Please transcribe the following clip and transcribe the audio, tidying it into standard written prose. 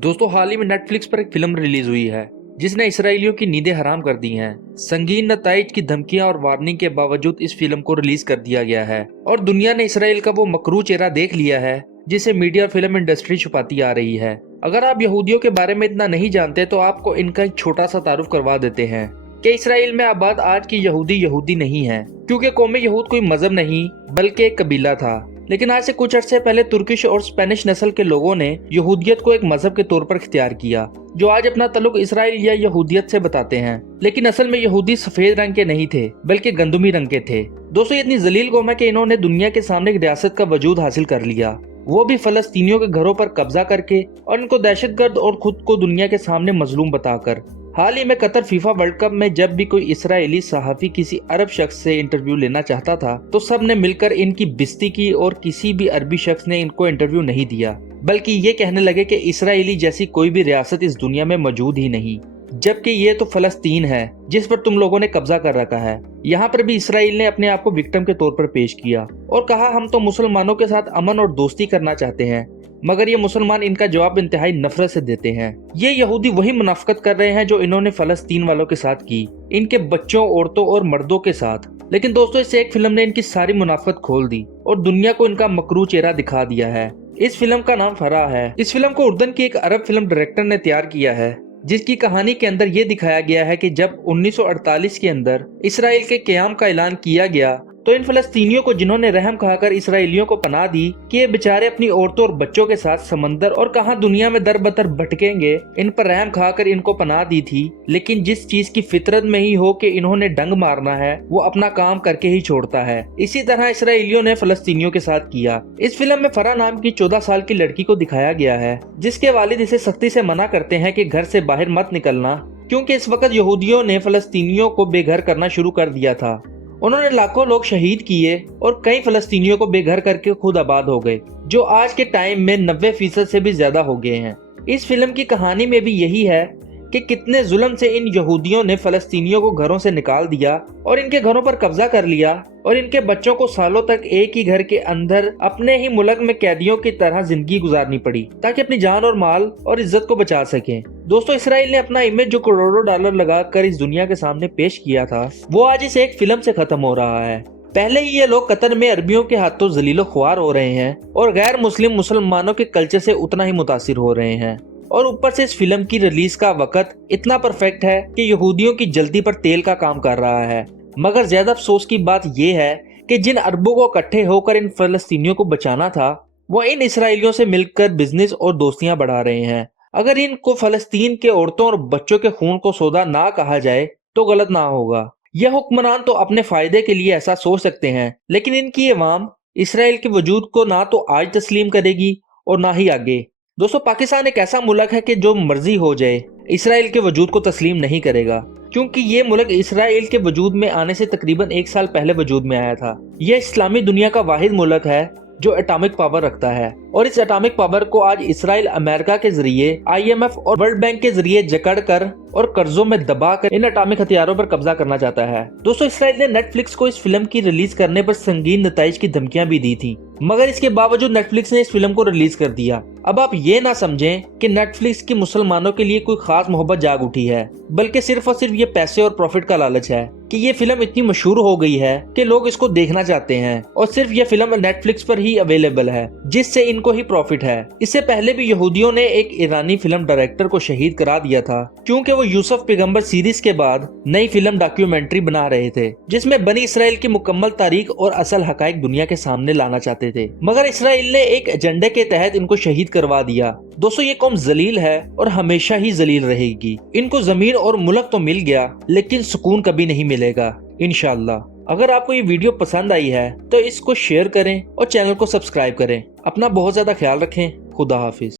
दोस्तों हाल ही में नेटफ्लिक्स पर एक फिल्म रिलीज हुई है जिसने इसराइलियों की नींदें हराम कर दी हैं। संगीन नताइज की धमकियां और वार्निंग के बावजूद इस फिल्म को रिलीज कर दिया गया है और दुनिया ने इसराइल का वो मकरू चेहरा देख लिया है जिसे मीडिया और फिल्म इंडस्ट्री छुपाती आ रही है। अगर आप यहूदियों के बारे में इतना नहीं जानते तो आपको इनका एक छोटा सा तारुफ करवा देते हैं कि इसराइल में आबाद आज की यहूदी नहीं है, क्योंकि कौम यहूद कोई मजहब नहीं बल्कि एक कबीला था। लेकिन आज से कुछ अर्से पहले तुर्किश और स्पेनिश नस्ल के लोगों ने यहूदियत को एक मजहब के तौर पर इख्तियार किया, जो आज अपना ताल्लुक इसराइल या यहूदियत से बताते हैं। लेकिन असल में यहूदी सफेद रंग के नहीं थे बल्कि गंदुमी रंग के थे। दोस्तों ये इतनी जलील कौम है कि इन्होंने दुनिया के सामने एक रियासत का वजूद हासिल कर लिया, वो भी फलस्तीनियों के घरों पर कब्जा करके और इनको दहशतगर्द और खुद को दुनिया के सामने मजलूम बताकर। हाल ही में कतर फीफा वर्ल्ड कप में जब भी कोई इसराइली सहाफी किसी अरब शख्स से इंटरव्यू लेना चाहता था तो सब ने मिलकर इनकी बेइज्जती की और किसी भी अरबी शख्स ने इनको इंटरव्यू नहीं दिया, बल्कि ये कहने लगे कि इसराइली जैसी कोई भी रियासत इस दुनिया में मौजूद ही नहीं, जबकि ये तो फलस्तीन है जिस पर तुम लोगों ने कब्जा कर रखा है। यहाँ पर भी इसराइल ने अपने आप को विक्टिम के तौर पर पेश किया और कहा हम तो मुसलमानों के साथ अमन और दोस्ती करना चाहते हैं, मगर ये मुसलमान इनका जवाब इंतहाई नफरत से देते हैं। ये यहूदी वही मुनाफिकत कर रहे हैं जो इन्होंने फलस्तीन वालों के साथ की, इनके बच्चों, औरतों और मर्दों के साथ। लेकिन दोस्तों इस एक फिल्म ने इनकी सारी मुनाफिकत खोल दी और दुनिया को इनका मकरू चेहरा दिखा दिया है। इस फिल्म का नाम फरा है। इस फिल्म को उर्दन की एक अरब फिल्म डायरेक्टर ने तैयार किया है, जिसकी कहानी के अंदर ये दिखाया गया है कि जब 1948 के अंदर इसराइल के क़याम का ऐलान किया गया तो इन फलस्तीनियों को जिन्होंने रहम खाकर इसराइलियों को पनाह दी कि ये बेचारे अपनी औरतों और बच्चों के साथ समंदर और कहां दुनिया में दर बदर भटकेंगे, इन पर रहम खाकर इनको पनाह दी थी। लेकिन जिस चीज की फितरत में ही हो कि इन्होंने डंग मारना है वो अपना काम करके ही छोड़ता है, इसी तरह इसराइलियों ने फलस्तीनियों के साथ किया। इस फिल्म में फरा नाम की 14 साल की लड़की को दिखाया गया है जिसके वालिद इसे सख्ती से मना करते हैं कि घर से बाहर मत निकलना, क्योंकि इस वक्त यहूदियों ने फलस्तीनियों को बेघर करना शुरू कर दिया था। उन्होंने लाखों लोग शहीद किए और कई फलस्तीनियों को बेघर करके खुद आबाद हो गए, जो आज के टाइम में 90% से भी ज्यादा हो गए हैं। इस फिल्म की कहानी में भी यही है कि कितने जुल्म से इन यहूदियों ने फलस्तीनियों को घरों से निकाल दिया और इनके घरों पर कब्जा कर लिया और इनके बच्चों को सालों तक एक ही घर के अंदर अपने ही मुल्क में कैदियों की तरह जिंदगी गुजारनी पड़ी ताकि अपनी जान और माल और इज्जत को बचा सकें। दोस्तों इसराइल ने अपना इमेज जो करोड़ों डॉलर लगाकर इस दुनिया के सामने पेश किया था वो आज इस एक फिल्म से खत्म हो रहा है। पहले ही ये लोग कतर में अरबियों के हाथों जलीलो ख्वार हो रहे हैं और गैर मुस्लिम मुसलमानों के कल्चर से उतना ही मुतासिर हो रहे हैं, और ऊपर से इस फिल्म की रिलीज का वक्त इतना परफेक्ट है कि यहूदियों की जल्दी पर तेल का काम कर रहा है। मगर ज्यादा अफसोस की बात यह है कि जिन अरबों को इकट्ठे होकर इन फलस्तीनियों को बचाना था वो इन इसराइलियों से मिलकर बिजनेस और दोस्तियां बढ़ा रहे हैं। अगर इनको फलस्तीन के औरतों और बच्चों के खून को सौदा ना कहा जाए तो गलत ना होगा। यह हुक्मरान तो अपने फायदे के लिए ऐसा सोच सकते हैं, लेकिन इनकी अवाम इसराइल के वजूद को ना तो आज तस्लीम करेगी और ना ही आगे। दोस्तों पाकिस्तान एक ऐसा मुल्क है कि जो मर्जी हो जाए इसराइल के वजूद को तस्लीम नहीं करेगा, क्योंकि ये मुल्क इसराइल के वजूद में आने से तकरीबन 1 साल पहले वजूद में आया था। यह इस्लामी दुनिया का वाहिद मुल्क है जो एटॉमिक पावर रखता है, और इस एटॉमिक पावर को आज इसराइल अमेरिका के जरिए, IMF और वर्ल्ड बैंक के जरिए जकड़ कर और कर्जों में दबाकर इन एटॉमिक हथियारों पर कब्जा करना चाहता है। दोस्तों इसराइल ने नेटफ्लिक्स को इस फिल्म की रिलीज करने पर संगीन नताइज की धमकियां भी दी थी, मगर इसके बावजूद नेटफ्लिक्स ने इस फिल्म को रिलीज कर दिया। अब आप ये ना समझें कि नेटफ्लिक्स की मुसलमानों के लिए कोई खास मोहब्बत जाग उठी है, बल्कि सिर्फ और सिर्फ ये पैसे और प्रॉफिट का लालच है कि ये फिल्म इतनी मशहूर हो गई है कि लोग इसको देखना चाहते हैं और सिर्फ ये फिल्म नेटफ्लिक्स पर ही अवेलेबल है, जिससे इनको ही प्रॉफिट है। इससे पहले भी यहूदियों ने एक ईरानी फिल्म डायरेक्टर को शहीद करा दिया था, क्योंकि वो यूसुफ पैगंबर सीरीज के बाद नई फिल्म डॉक्यूमेंट्री बना रहे थे जिसमें बनी इसराइल की मुकम्मल तारीख और असल हकाइक दुनिया के सामने लाना चाहते थे, मगर इसराइल ने एक एजेंडे के तहत इनको शहीद करवा दिया। दोस्तों ये कौम जलील है और हमेशा ही जलील रहेगी। इनको जमीन और मुल्क तो मिल गया लेकिन सुकून कभी नहीं मिलेगा इंशाअल्लाह। अगर आपको ये वीडियो पसंद आई है तो इसको शेयर करें और चैनल को सब्सक्राइब करें। अपना बहुत ज्यादा ख्याल रखें। खुदा हाफिज।